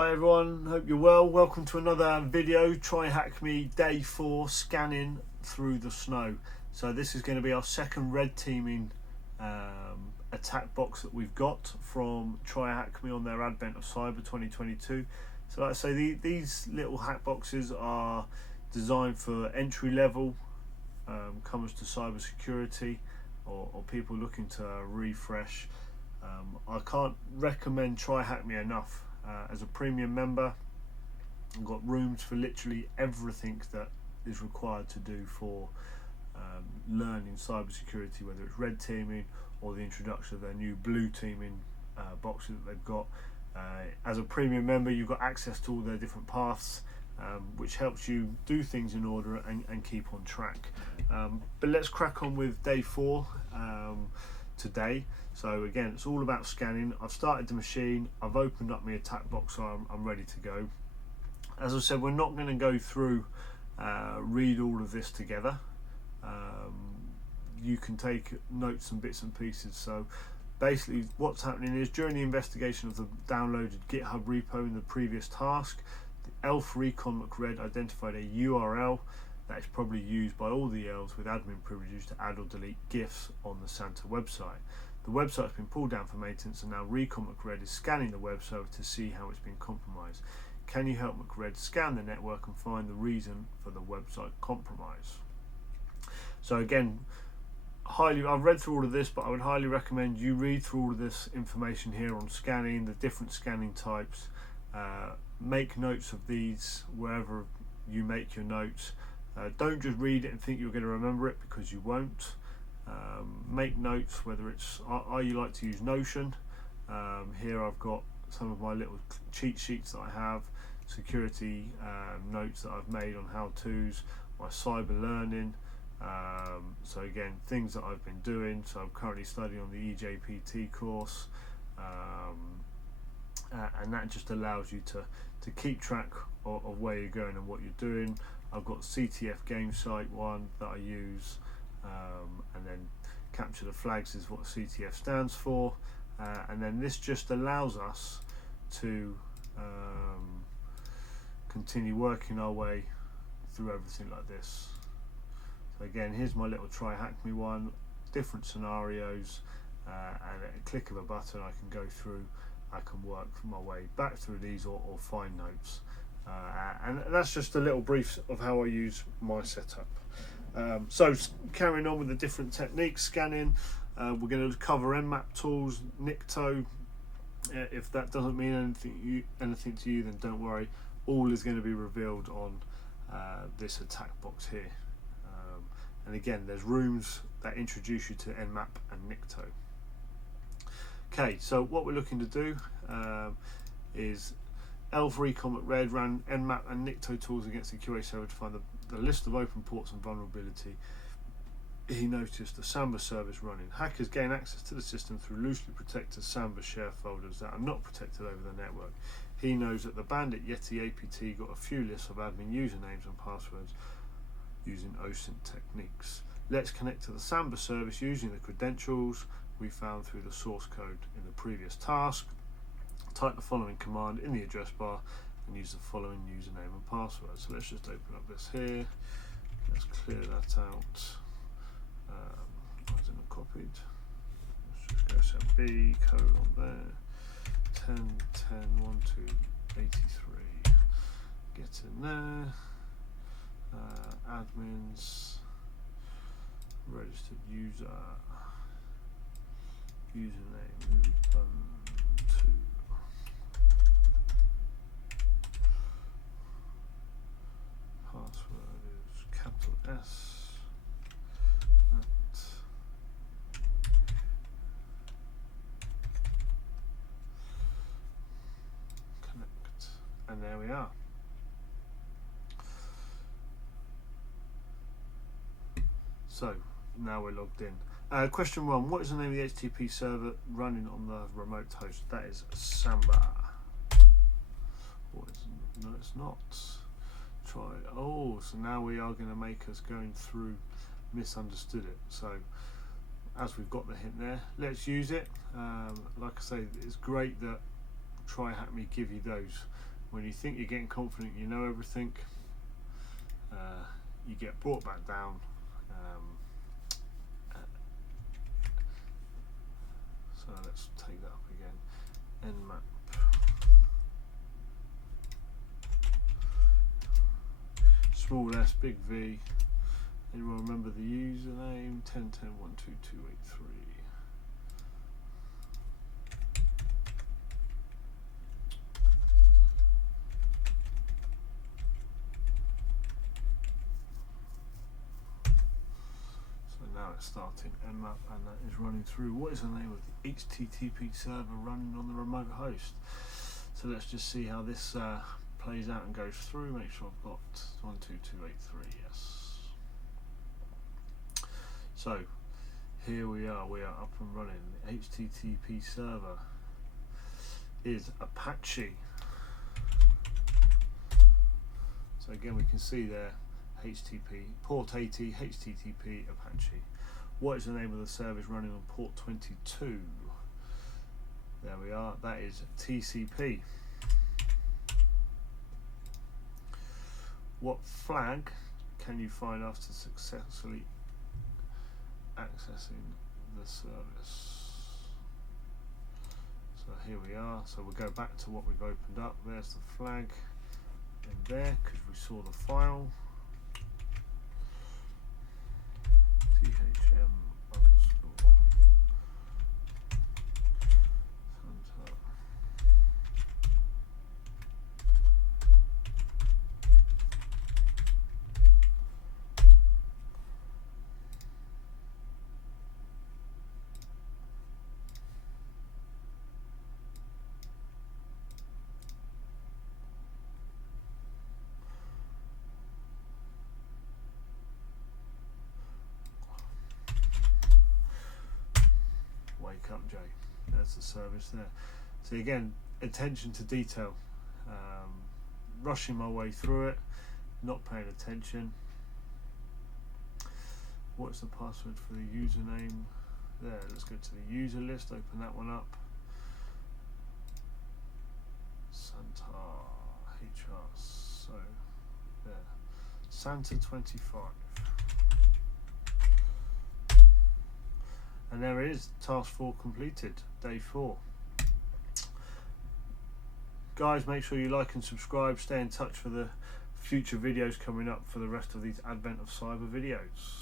Hi everyone, hope you're well. Welcome to another video, tryhackme day 4, scanning through the snow. So this is going to be our second red teaming attack box that we've got from tryhackme on their Advent of Cyber 2022. So like I say, these little hack boxes are designed for entry level, comes to cybersecurity or people looking to refresh. I can't recommend tryhackme enough. As a premium member, I've got rooms for literally everything that is required to do for learning cybersecurity, whether it's red teaming or the introduction of their new blue teaming boxes that they've got. As a premium member, you've got access to all their different paths, which helps you do things in order and keep on track. But let's crack on with day 4 today. So again, it's all about scanning. I've started the machine, I've opened up my attack box, so I'm ready to go. As I said, we're not going to go through read all of this together. You can take notes and bits and pieces. So basically what's happening is, during the investigation of the downloaded GitHub repo in the previous task, the elf recon McRed identified a URL that is probably used by all the elves with admin privileges to add or delete GIFs on the Santa website. The website's been pulled down for maintenance, and now Recon McRed is scanning the web server to see how it's been compromised. Can you help McRed scan the network and find the reason for the website compromise? So again, I've read through all of this, but I would highly recommend you read through all of this information here on scanning, the different scanning types. Make notes of these wherever you make your notes. Don't just read it and think you're going to remember it, because you won't. Make notes, whether it's, I like to use Notion. Here I've got some of my little cheat sheets that I have, security notes that I've made on how-tos, my cyber learning. So again, things that I've been doing. So I'm currently studying on the EJPT course, and that just allows you to keep track of where you're going and what you're doing. I've got CTF game site one that I use, and then capture the flags is what CTF stands for, and then this just allows us to continue working our way through everything like this. So again, here's my little tryhackme one, different scenarios, and at a click of a button I can go through, I can work my way back through these or find notes. And that's just a little brief of how I use my setup. So carrying on with the different techniques, scanning, we're going to cover nmap tools, Nikto. If that doesn't mean anything to you, then don't worry, all is going to be revealed on this attack box here. And again, there's rooms that introduce you to nmap and Nikto. Okay, so what we're looking to do is elf recon McRed ran nmap and Nikto tools against the QA server to find the list of open ports and vulnerability. He noticed the Samba service running. Hackers gain access to the system through loosely protected Samba share folders that are not protected over the network. He knows that the bandit Yeti APT got a few lists of admin usernames and passwords using OSINT techniques. Let's connect to the Samba service using the credentials we found through the source code in the previous task. Type the following command in the address bar and use the following username and password. So let's just open up this here. Let's clear that out. Why is it not copied? Let's just go set B code on there. 10 10 1 2 83. Get in there. Admins. Registered user. Username. Ubuntu. Password is capital S. Connect, and there we are. So now we're logged in. Question 1: what is the name of the HTTP server running on the remote host? That is Samba. No, it's not. So now we are going to make us going through misunderstood it. So as we've got the hint there, let's use it. Like I say, it's great that tryhackme give you those. When you think you're getting confident, you know everything, you get brought back down. So let's take that up again. Nmap. Small s, big V. Anyone remember the username? 1010122283. Starting nmap, and that is running through. What is the name of the HTTP server running on the remote host? So let's just see how this plays out and goes through. Make sure I've got 12283. Yes. So here we are up and running. The HTTP server is Apache. So again, we can see there HTTP port 80 HTTP Apache. What is the name of the service running on port 22? There we are, that is TCP. What flag can you find after successfully accessing the service? So here we are, so we'll go back to what we've opened up. There's the flag in there because we saw the file. Wake up, Jay. There's the service there. So again, attention to detail. Rushing my way through it, not paying attention. What's the password for the username? There, let's go to the user list, open that one up. Santa HR, so there. Santa 25. And there it is, task 4 completed, day 4. Guys, make sure you like and subscribe, stay in touch for the future videos coming up for the rest of these Advent of Cyber videos.